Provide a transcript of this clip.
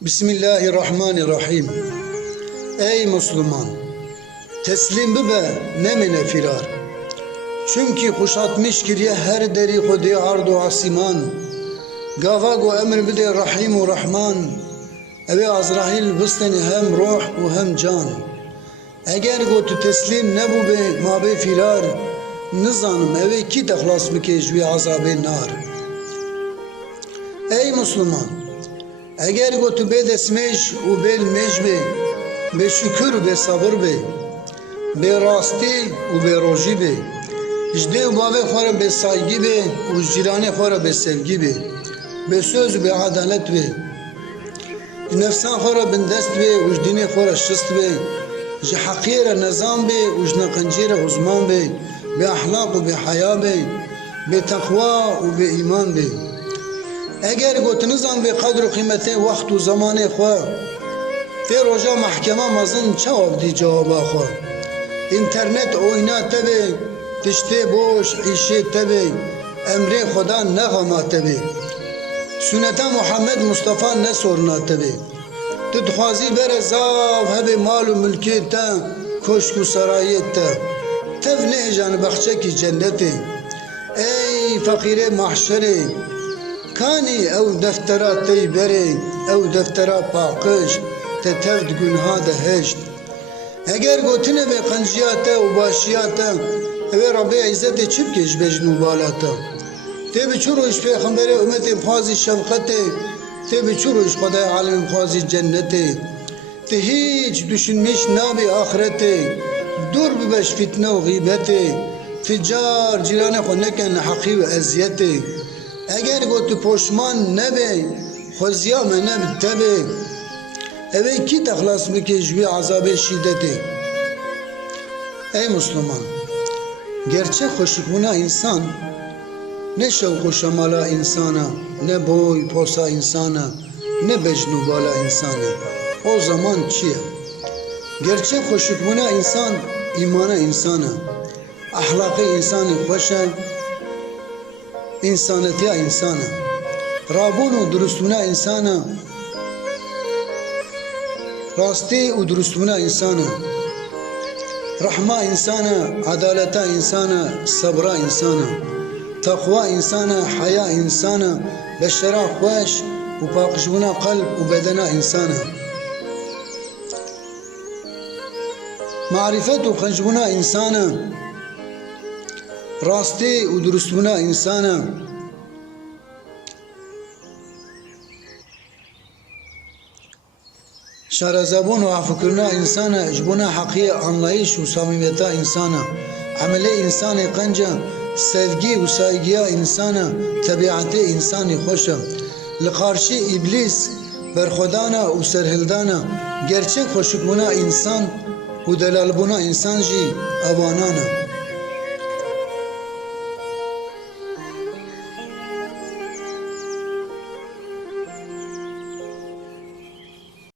Bismillahirrahmanirrahim. Ey Müslüman! Teslim bibe nemine firar. Çünkü kuşatmış kiriye her deri hudi ardu asiman. Gavago emr bide rahimu rahman. Eve Azrail bisteni hem ruh ve hem can. Eğer gotu teslim ne bu be mabe firar. Nizanım eve ki tehlas bikeş ve azabı nar. Ey Müslüman! Eğer gotu be desmeş u bel mecbe, be şükür be sabır be, be rasti u be roji be, jde u bave khora be saygı be, u jirane khora be sevgi be söz be adalet be, nefsan khora bin dest be, u jdine khora şist be, ji hakira nizam be, u jna qancira uzman be ahlak u be haya be takva u be iman be. Eğer gotunuzan ve kadru kıymeti vakit u zamanı xwa ve roja mahkeme mazın cevap di cevaba xwa internet oyna tebe tişte boş işe tebe emre Xuda ne gama tebe sünnete Muhammed Mustafa ne soruna tebe tudxwazi bere zav hebe mal u mülkiyet te koşku sarayet te tev ne ejan bahçeki cenneti ey fakire mahşeri Kani ev deftera teyberi, ev deftera pakış, te tevd günha de heşt. Eğer gotine ve kanciyata u başiyata, eve Rabbi İzzet-i çipkeş bejnu balata. Te biçuru iş peygamberi ümmeti fazı şefkati, te biçuru iş Xuda alim fazı cenneti. Te hiç düşünmüş nabi ahireti, dur bibeş fitne u gıybeti. Ticcar cirane xo neken haqi ve eziyeti. Eğer gotu poşman nebe, xozya me neb tebe, eve ki tehlas bikeş ve azab-ı şiddeti. Ey Müslüman! Gerçek hoşukuna insan, ne şevk-u şemala insana, ne boy posa insana, ne becnu bala insana. O zaman çiye? Gerçek hoşukuna insan, imana insana, ahlakı insanı hoşa, İnsaniyetiya insana, Rabbunu dürüstüne insana, rasti u dürüstüne insana, rahma insana, adaleta insana, sabra insana, takva insana, haya insana, beşera hoş u pakışbuna kalp u bedena insana, marifet u kancbuna insana, rasti u dürüstbuna insana, şarazabun u afıkırna insana, jbuna hakiye anlayış u samimiyeta insana, amele insanı kanca, sevgi u saygıya insana, tabiatı insanı hoşa, likarşı iblis, berxodana u serhildana, gerçek hoşukbuna insan, u delalbuna insan ji avanana.